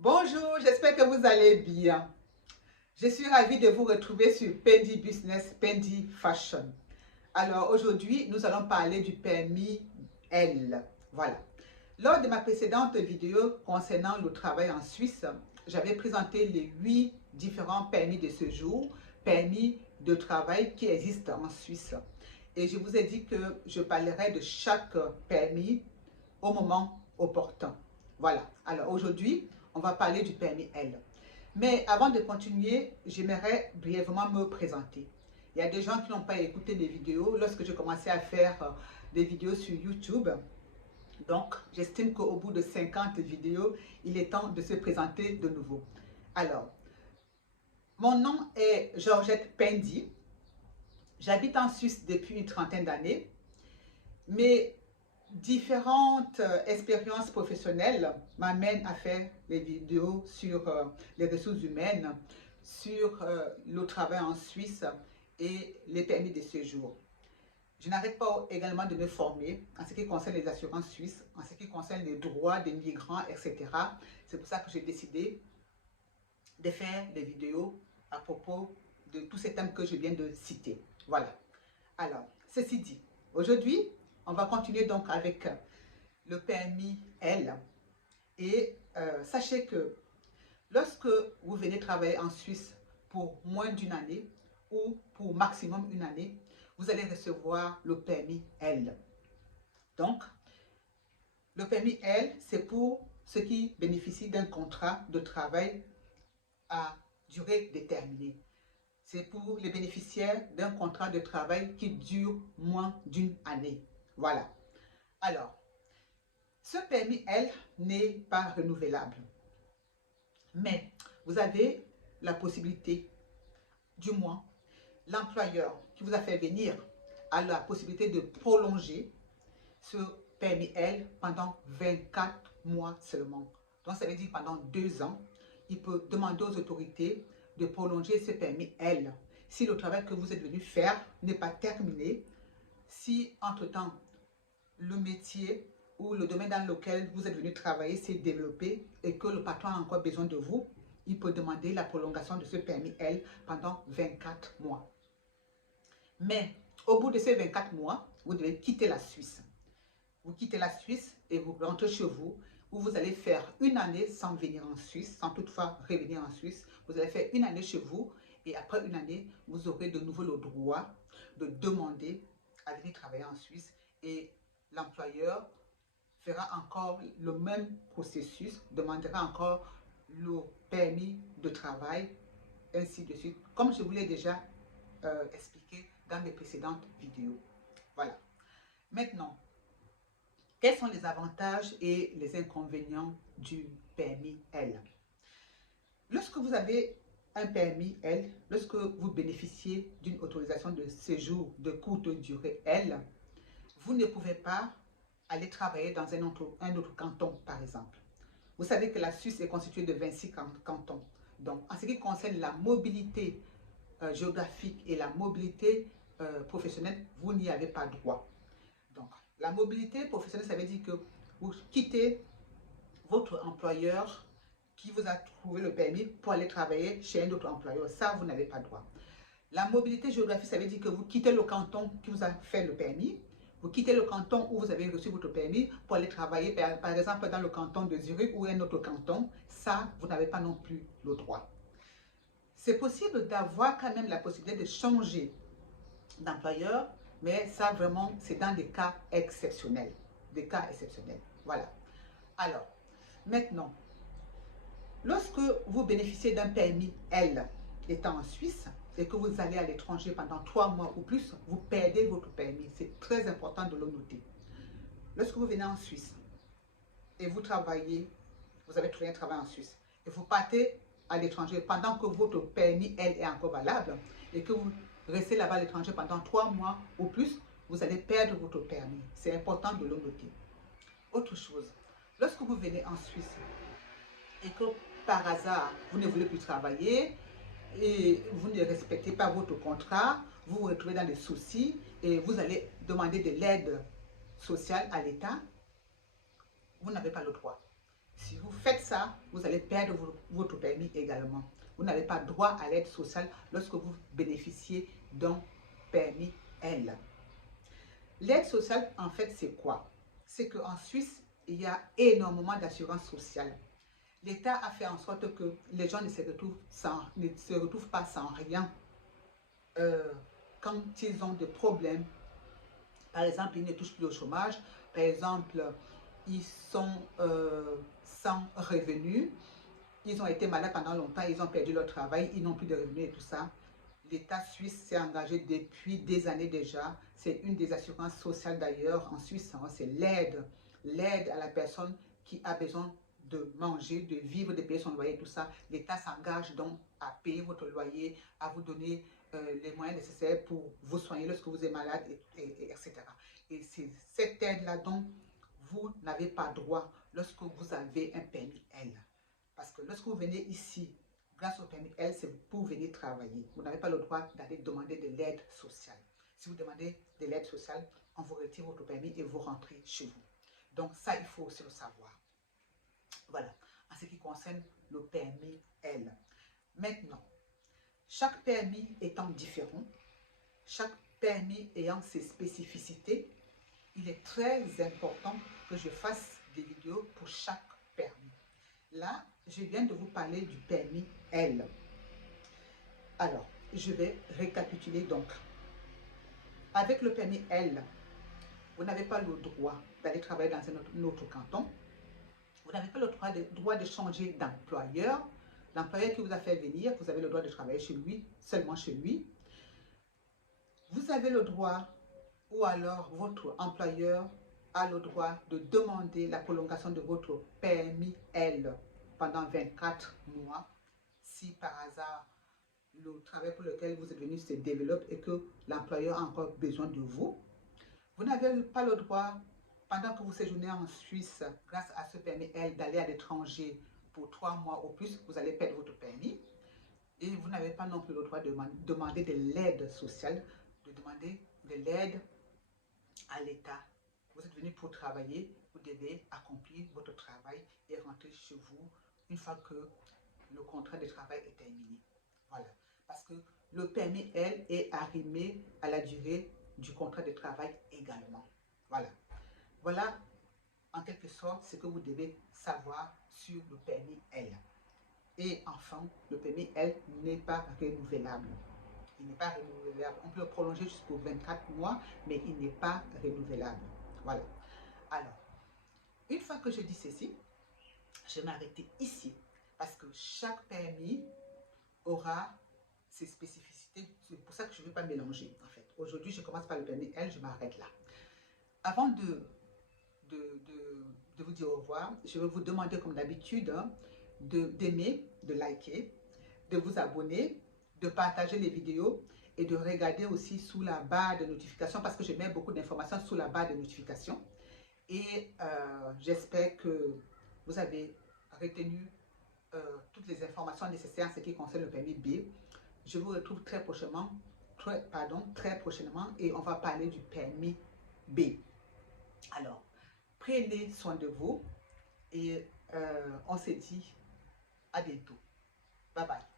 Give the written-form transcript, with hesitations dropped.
Bonjour, j'espère que vous allez bien. Je suis ravie de vous retrouver sur Pendy Business, Pendy Fashion. Alors aujourd'hui, nous allons parler du permis L. Voilà. Lors de ma précédente vidéo concernant le travail en Suisse, j'avais présenté les 8 différents permis de séjour, permis de travail qui existent en Suisse. Et je vous ai dit que je parlerai de chaque permis au moment opportun. Voilà. Alors aujourd'hui, on va parler du permis L. Mais avant de continuer, j'aimerais brièvement me présenter. Il y a des gens qui n'ont pas écouté les vidéos lorsque j'ai commencé à faire des vidéos sur YouTube. Donc, j'estime qu'au bout de 50 vidéos, il est temps de se présenter de nouveau. Alors, mon nom est Georgette Pendy. J'habite en Suisse depuis une trentaine d'années. Mes différentes expériences professionnelles m'amènent à faire des vidéos sur les ressources humaines, sur le travail en Suisse et les permis de séjour. Je n'arrête pas également de me former en ce qui concerne les assurances suisses, en ce qui concerne les droits des migrants, etc. C'est pour ça que j'ai décidé de faire des vidéos à propos de tous ces thèmes que je viens de citer. Voilà. Alors, ceci dit, aujourd'hui, on va continuer donc avec le permis L. Et sachez que lorsque vous venez travailler en Suisse pour moins d'une année ou pour maximum une année, vous allez recevoir le permis L. Donc, le permis L, c'est pour ceux qui bénéficient d'un contrat de travail à durée déterminée. C'est pour les bénéficiaires d'un contrat de travail qui dure moins d'une année. Voilà. Alors, ce permis L n'est pas renouvelable. Mais vous avez la possibilité, du moins, l'employeur qui vous a fait venir a la possibilité de prolonger ce permis L pendant 24 mois seulement. Donc, ça veut dire pendant 2 ans, il peut demander aux autorités de prolonger ce permis L. Si le travail que vous êtes venu faire n'est pas terminé, si entre-temps, le métier ou le domaine dans lequel vous êtes venu travailler s'est développé et que le patron a encore besoin de vous, il peut demander la prolongation de ce permis L pendant 24 mois. Mais au bout de ces 24 mois, vous devez quitter la Suisse. Vous quittez la Suisse et vous rentrez chez vous, où vous allez faire une année sans venir en Suisse, sans toutefois revenir en Suisse. Vous allez faire une année chez vous et après une année, vous aurez de nouveau le droit de demander à venir travailler en Suisse et l'employeur fera encore le même processus, demandera encore le permis de travail, ainsi de suite, comme je vous l'ai déjà expliqué dans mes précédentes vidéos. Voilà. Maintenant, quels sont les avantages et les inconvénients du permis L? Lorsque vous avez un permis L, lorsque vous bénéficiez d'une autorisation de séjour de courte durée L, vous ne pouvez pas aller travailler dans un autre canton, par exemple. Vous savez que la Suisse est constituée de 26 cantons. Donc, en ce qui concerne la mobilité géographique et la mobilité professionnelle, vous n'y avez pas droit. Donc, la mobilité professionnelle, ça veut dire que vous quittez votre employeur qui vous a trouvé le permis pour aller travailler chez un autre employeur. Ça, vous n'avez pas droit. La mobilité géographique, ça veut dire que vous quittez le canton qui vous a fait le permis. Vous quittez le canton où vous avez reçu votre permis pour aller travailler, par exemple, dans le canton de Zurich ou un autre canton. Ça, vous n'avez pas non plus le droit. C'est possible d'avoir quand même la possibilité de changer d'employeur, mais ça, vraiment, c'est dans des cas exceptionnels. Des cas exceptionnels. Voilà. Alors, maintenant, lorsque vous bénéficiez d'un permis L étant en Suisse et que vous allez à l'étranger pendant 3 mois ou plus, vous perdez votre permis. C'est très important de le noter. Lorsque vous venez en Suisse et vous travaillez, vous avez trouvé un travail en Suisse et vous partez à l'étranger pendant que votre permis L est encore valable et que vous restez là-bas à l'étranger pendant 3 mois ou plus, vous allez perdre votre permis. C'est important de le noter. Autre chose, lorsque vous venez en Suisse et que par hasard, vous ne voulez plus travailler et vous ne respectez pas votre contrat, vous vous retrouvez dans des soucis et vous allez demander de l'aide sociale à l'État, vous n'avez pas le droit. Si vous faites ça, vous allez perdre votre permis également. Vous n'avez pas droit à l'aide sociale lorsque vous bénéficiez d'un permis L. L'aide sociale, en fait, c'est quoi? C'est qu'en Suisse, il y a énormément d'assurance sociale. L'État a fait en sorte que les gens ne se retrouvent pas sans rien quand ils ont des problèmes. Par exemple, ils ne touchent plus au chômage. Par exemple, ils sont sans revenus. Ils ont été malades pendant longtemps, ils ont perdu leur travail, ils n'ont plus de revenus et tout ça. L'État suisse s'est engagé depuis des années déjà. C'est une des assurances sociales d'ailleurs en Suisse. Hein, c'est l'aide à la personne qui a besoin de manger, de vivre, de payer son loyer, tout ça. L'État s'engage donc à payer votre loyer, à vous donner les moyens nécessaires pour vous soigner lorsque vous êtes malade, etc. Et c'est cette aide-là dont vous n'avez pas droit lorsque vous avez un permis L. Parce que lorsque vous venez ici, grâce au permis L, c'est pour venir travailler. Vous n'avez pas le droit d'aller demander de l'aide sociale. Si vous demandez de l'aide sociale, on vous retire votre permis et vous rentrez chez vous. Donc ça, il faut aussi le savoir. Voilà, en ce qui concerne le permis L. Maintenant, chaque permis étant différent, chaque permis ayant ses spécificités, il est très important que je fasse des vidéos pour chaque permis. Là, je viens de vous parler du permis L. Alors, je vais récapituler donc. Avec le permis L, vous n'avez pas le droit d'aller travailler dans un autre canton. Vous n'avez pas le droit de changer d'employeur. L'employeur qui vous a fait venir, vous avez le droit de travailler chez lui, seulement chez lui. Vous avez le droit, ou alors votre employeur a le droit de demander la prolongation de votre permis L pendant 24 mois, si par hasard le travail pour lequel vous êtes venu se développe et que l'employeur a encore besoin de vous. Vous n'avez pas le droit, pendant que vous séjournez en Suisse, grâce à ce permis L, d'aller à l'étranger pour 3 mois ou plus, vous allez perdre votre permis. Et vous n'avez pas non plus le droit de demander de l'aide sociale, de demander de l'aide à l'État. Vous êtes venu pour travailler, vous devez accomplir votre travail et rentrer chez vous une fois que le contrat de travail est terminé. Voilà. Parce que le permis L est arrimé à la durée du contrat de travail également. Voilà. Voilà en quelque sorte ce que vous devez savoir sur le permis L. Et enfin, le permis L n'est pas renouvelable. Il n'est pas renouvelable. On peut le prolonger jusqu'aux 24 mois, mais il n'est pas renouvelable. Voilà. Alors, une fois que je dis ceci, je vais m'arrêter ici parce que chaque permis aura ses spécificités. C'est pour ça que je ne vais pas mélanger, en fait. Aujourd'hui, je commence par le permis L, je m'arrête là. Avant de vous dire au revoir, je vais vous demander, comme d'habitude, hein, d'aimer, de liker, de vous abonner, de partager les vidéos et de regarder aussi sous la barre de notification parce que je mets beaucoup d'informations sous la barre de notification. Et j'espère que vous avez retenu toutes les informations nécessaires en ce qui concerne le permis B. Je vous retrouve très prochainement, très prochainement et on va parler du permis B. Alors, prenez soin de vous et on se dit à bientôt. Bye bye.